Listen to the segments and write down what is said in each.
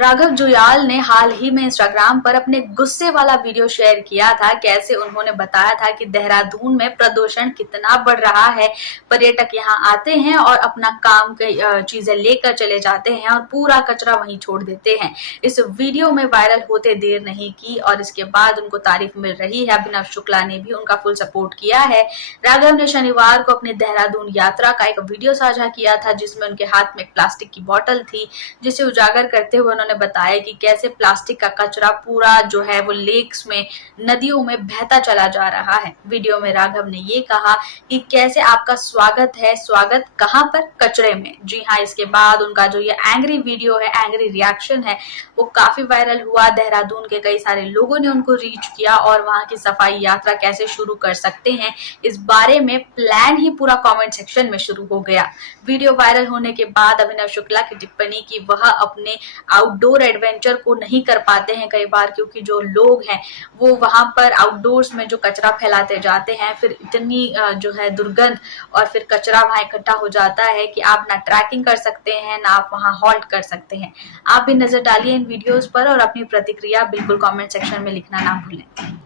राघव जुयाल ने हाल ही में इंस्टाग्राम पर अपने गुस्से वाला वीडियो शेयर किया था। कैसे उन्होंने बताया था कि देहरादून में प्रदूषण कितना बढ़ रहा है, पर्यटक यहाँ आते हैं और अपना काम की चीजें लेकर चले जाते हैं और पूरा कचरा वहीं छोड़ देते हैं। इस वीडियो में वायरल होते देर नहीं की और इसके बाद उनको तारीफ मिल रही है। अभिनव शुक्ला ने भी उनका फुल सपोर्ट किया है। राघव ने शनिवार को अपनी देहरादून यात्रा का एक वीडियो साझा किया था, जिसमें उनके हाथ में एक प्लास्टिक की बोतल थी, जिसे उजागर करते हुए उन्होंने बताया कि कैसे प्लास्टिक का कचरा पूरा जो है वो लेक्स में, नदियों में बहता चला जा रहा है। वीडियो में राघव ने ये कहा कि कैसे आपका स्वागत है, स्वागत कहाँ पर? कचरे में। जी हाँ, इसके बाद उनका जो ये एंग्री वीडियो है, एंग्री रिएक्शन है, वो काफी वायरल हुआ। देहरादून के कई सारे लोगों ने उनको रीच किया और वहां की सफाई यात्रा कैसे शुरू कर सकते हैं, इस बारे में प्लान ही पूरा कमेंट सेक्शन में शुरू हो गया। वीडियो वायरल होने के बाद अभिनव शुक्ला की टिप्पणी की वह अपने आउटडोर एडवेंचर को नहीं कर पाते हैं कई बार, क्योंकि जो लोग हैं वो वहां पर आउटडोर्स में जो कचरा फैलाते जाते हैं, फिर इतनी जो है दुर्गंध और फिर कचरा वहां इकट्ठा हो जाता है कि आप ना ट्रैकिंग कर सकते हैं, ना आप वहां हॉल्ट कर सकते हैं। आप भी नजर डालिए इन वीडियोस पर और अपनी प्रतिक्रिया बिल्कुल कमेंट सेक्शन में लिखना ना भूलें।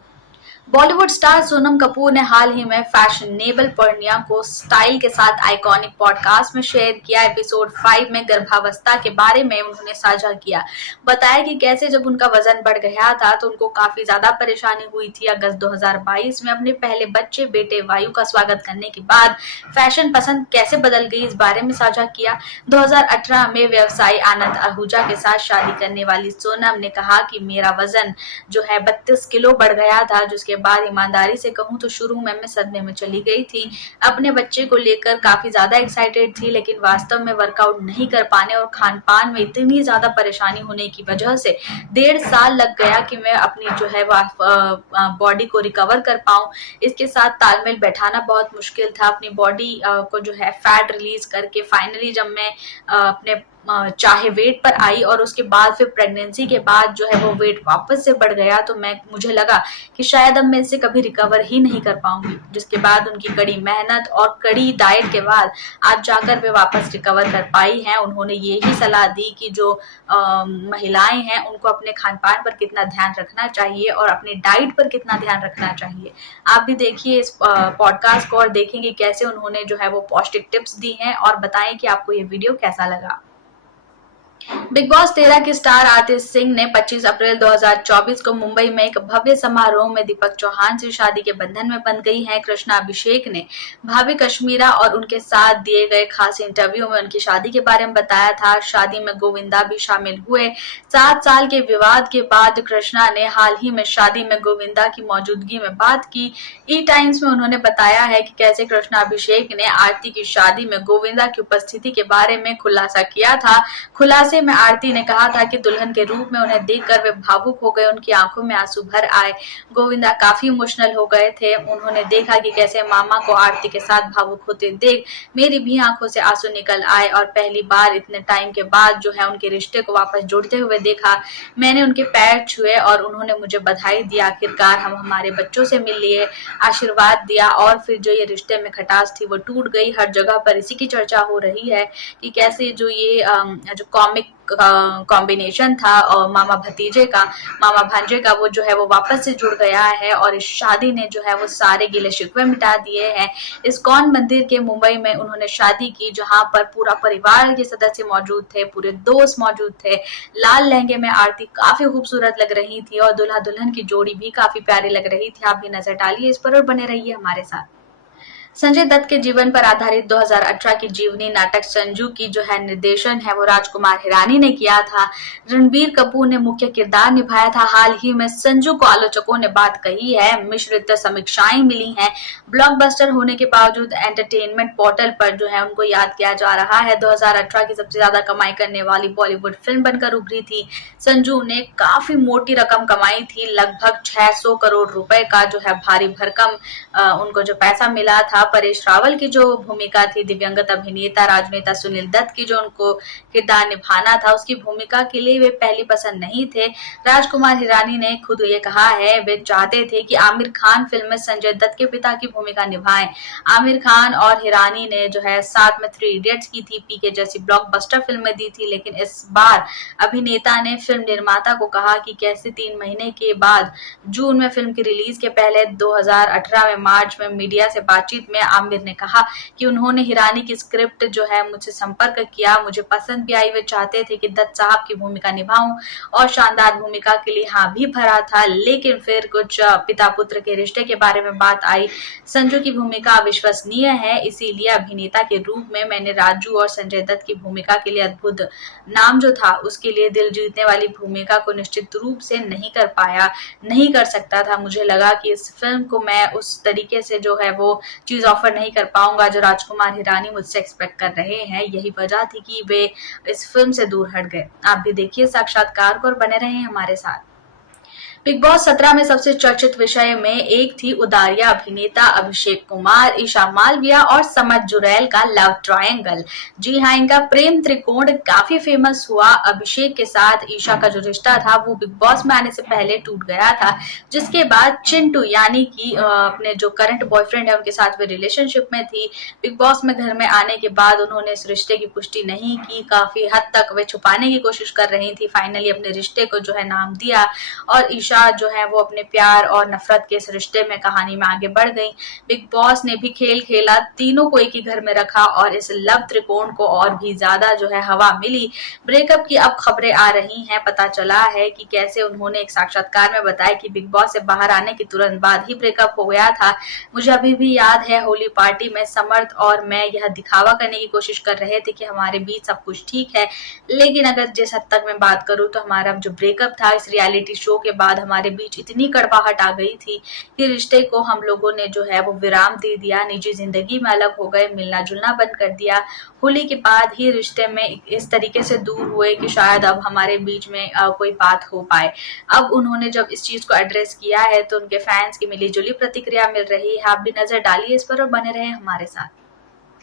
बॉलीवुड स्टार सोनम कपूर ने हाल ही में फैशनेबल परिणिया को स्टाइल के साथ आइकॉनिक पॉडकास्ट में शेयर किया। एपिसोड 5 में गर्भावस्था के बारे में उन्होंने साझा किया, बताया कि कैसे जब उनका वजन बढ़ गया था तो उनको काफी ज्यादा परेशानी हुई थी। अगस्त 2022 में अपने पहले बच्चे बेटे वायु का स्वागत करने के बाद फैशन पसंद कैसे बदल गई, इस बारे में साझा किया। 2018 में व्यवसायी आनंद आहूजा के साथ शादी करने वाली सोनम ने कहा कि मेरा वजन जो है 32 किलो बढ़ गया था, जिसके बाद ईमानदारी से कहूं तो शुरू में मैं सदमे में चली गई थी। अपने बच्चे को लेकर काफी ज्यादा एक्साइटेड थी, लेकिन वास्तव में वर्कआउट नहीं कर पाने और खान पान में इतनी ज्यादा परेशानी होने की वजह से 1.5 साल लग गया कि मैं अपनी जो है बॉडी को रिकवर कर पाऊं। इसके साथ तालमेल बैठाना बहुत मुश्किल था। अपनी बॉडी को जो है फैट रिलीज करके फाइनली जब मैं अपने चाहे वेट पर आई और उसके बाद फिर प्रेगनेंसी के बाद जो है वो वेट वापस से बढ़ गया, तो मुझे लगा कि शायद अब मैं इससे कभी रिकवर ही नहीं कर पाऊंगी। जिसके बाद उनकी कड़ी मेहनत और कड़ी डाइट के बाद आज जाकर वे वापस रिकवर कर पाई हैं। उन्होंने ये ही सलाह दी कि जो महिलाएं हैं उनको अपने खान पान पर कितना ध्यान रखना चाहिए और अपनी डाइट पर कितना ध्यान रखना चाहिए। आप भी देखिए इस पॉडकास्ट को और देखेंगे कैसे उन्होंने जो है वो पौष्टिक टिप्स दी हैं, और बताएं कि आपको ये वीडियो कैसा लगा। बिग बॉस 13 के स्टार आतिश सिंह ने 25 अप्रैल 2024 को मुंबई में एक भव्य समारोह में दीपक चौहान से शादी के बंधन में बंध गई हैं। कृष्णा अभिषेक ने भाभी कश्मीरा और उनके साथ दिए गए खास इंटरव्यू में उनकी शादी के बारे में बताया था। शादी में गोविंदा भी शामिल हुए। 7 साल के विवाद के बाद कृष्णा ने हाल ही में शादी में गोविंदा की मौजूदगी में बात की। ई टाइम्स में उन्होंने बताया है कि कैसे कृष्णा अभिषेक ने आरती की शादी में गोविंदा की उपस्थिति के बारे में खुलासा किया था। खुलासे में आरती ने कहा था कि दुल्हन के रूप में उन्हें देखकर वे भावुक हो गए, उनकी आंखों में आंसू भर आए। गोविंदा काफी इमोशनल हो गए थे। उन्होंने देखा कि कैसे मामा को आरती के साथ भावुक होते देख मेरी भी आंखों से आंसू निकल आए और पहली बार इतने टाइम के बाद जो है उनके रिश्ते को वापस जोड़ते हुए देखा। मैंने उनके पैर छुए और उन्होंने मुझे बधाई दी। आखिरकार हम हमारे बच्चों से मिल लिए, आशीर्वाद दिया और फिर जो ये रिश्ते में खटास थी वो टूट गई। हर जगह पर इसी की चर्चा हो रही है कि कैसे जो ये जो कॉमिक कॉम्बिनेशन था और मामा भतीजे का, मामा भांजे का, वो जो है वो वापस से जुड़ गया है और इस शादी ने जो है वो सारे गिले शिकवे मिटा दिए हैं। इस्कॉन मंदिर के मुंबई में उन्होंने शादी की, जहां पर पूरा परिवार के सदस्य मौजूद थे, पूरे दोस्त मौजूद थे। लाल लहंगे में आरती काफी खूबसूरत लग रही थी और दूल्हा दुल्हन की जोड़ी भी काफी प्यारी लग रही थी। आप भी नजर डालिए इस पर और बने रहिए हमारे साथ। संजय दत्त के जीवन पर आधारित 2018 की जीवनी नाटक संजू की जो है निर्देशन है वो राजकुमार हिरानी ने किया था। रणबीर कपूर ने मुख्य किरदार निभाया था। हाल ही में संजू को आलोचकों ने बात कही है, मिश्रित समीक्षाएं मिली हैं। ब्लॉकबस्टर होने के बावजूद एंटरटेनमेंट पोर्टल पर जो है उनको याद किया जा रहा है। 2018 की सबसे ज्यादा कमाई करने वाली बॉलीवुड फिल्म बनकर उभरी थी। संजू ने काफी मोटी रकम कमाई थी, लगभग 600 करोड़ रुपए का जो है भारी भरकम उनको जो पैसा मिला था परेश रावल की जो भूमिका थी, दिव्यंगत अभिनेता राजनेता सुनील दत्त की जो उनको किरदार निभाना था, उसकी भूमिका के लिए वे पहली पसंद नहीं थे। राजकुमार हिरानी ने खुद ये कहा है, वे चाहते थे कि आमिर खान फिल्म में संजय दत्त के पिता की भूमिका निभाएं। आमिर खान और हिरानी ने जो है साथ में 3 इडियट्स की थी, पीके जैसी ब्लॉकबस्टर फिल्में दी थी, लेकिन इस बार अभिनेता ने फिल्म निर्माता को कहा कि कैसे 3 महीने के बाद जून में फिल्म की रिलीज के पहले 2018 में मार्च में मीडिया से बातचीत में आमिर ने कहा कि उन्होंने हिरानी की स्क्रिप्ट जो है मुझसे संपर्क किया, मुझे पसंद भी आई, वे चाहते थे कि दत्त साहब की भूमिका निभाऊं और शानदार भूमिका के लिए हाँ भी भरा था, लेकिन फिर कुछ पिता पुत्र के रिश्ते के बारे में बात आई। संजू की भूमिका अविश्वसनीय है, इसीलिए अभिनेता के रूप में मैंने राजू और संजय दत्त की भूमिका के लिए अद्भुत नाम जो था उसके लिए दिल जीतने वाली भूमिका को निश्चित रूप से नहीं कर सकता था। मुझे लगा कि इस फिल्म को मैं उस तरीके से जो है वो चीज ऑफर नहीं कर पाऊंगा जो राजकुमार हिरानी मुझसे एक्सपेक्ट कर रहे हैं। यही वजह थी कि वे इस फिल्म से दूर हट गए। आप भी देखिए साक्षात्कार को और बने रहे हमारे साथ। बिग बॉस 17 में सबसे चर्चित विषय में एक थी उदारिया अभिनेता अभिषेक कुमार, ईशा मालविया और समत जुरैल का लव ट्रायंगल। जी हाँ, इनका प्रेम त्रिकोण काफी फेमस हुआ। अभिषेक के साथ ईशा का जो रिश्ता था वो बिग बॉस में आने से पहले टूट गया था, जिसके बाद चिंटू यानी कि अपने जो करंट बॉयफ्रेंड है उनके साथ वे रिलेशनशिप में थी। बिग बॉस में घर में आने के बाद उन्होंने इस रिश्ते की पुष्टि नहीं की, काफी हद तक वे छुपाने की कोशिश कर रही थी। फाइनली अपने रिश्ते को जो है नाम दिया और ईशा जो है वो अपने प्यार और नफरत के इस रिश्ते में कहानी में आगे बढ़ गई। बिग बॉस ने भी खेल खेला, तीनों को एक ही घर में रखा और इस लव त्रिकोण को और भी ज्यादा जो है हवा मिली। ब्रेकअप की अब खबरें आ रही हैं। पता चला है कि कैसे उन्होंने एक साक्षात्कार में बताया कि बिग बॉस से बाहर आने के तुरंत बाद ही ब्रेकअप हो गया था। मुझे अभी भी याद है, होली पार्टी में समर्थ और मैं यह दिखावा करने की कोशिश कर रहे थे कि हमारे बीच सब कुछ ठीक है, लेकिन अगर जिस हद तक मैं बात करूं तो हमारा जो ब्रेकअप था इस रियलिटी शो के बाद हमारे बीच इतनी कड़वाहट आ गई थी कि रिश्ते को हम लोगों ने जो है वो विराम दे दिया, निजी जिंदगी में अलग हो गए, मिलना जुलना बंद कर दिया। होली के बाद ही रिश्ते में इस तरीके से दूर हुए कि शायद अब हमारे बीच में कोई बात हो पाए। अब उन्होंने जब इस चीज को एड्रेस किया है तो उनके फैंस की मिली जुली प्रतिक्रिया मिल रही है। आप भी नजर डालिए इस पर और बने रहे हमारे साथ।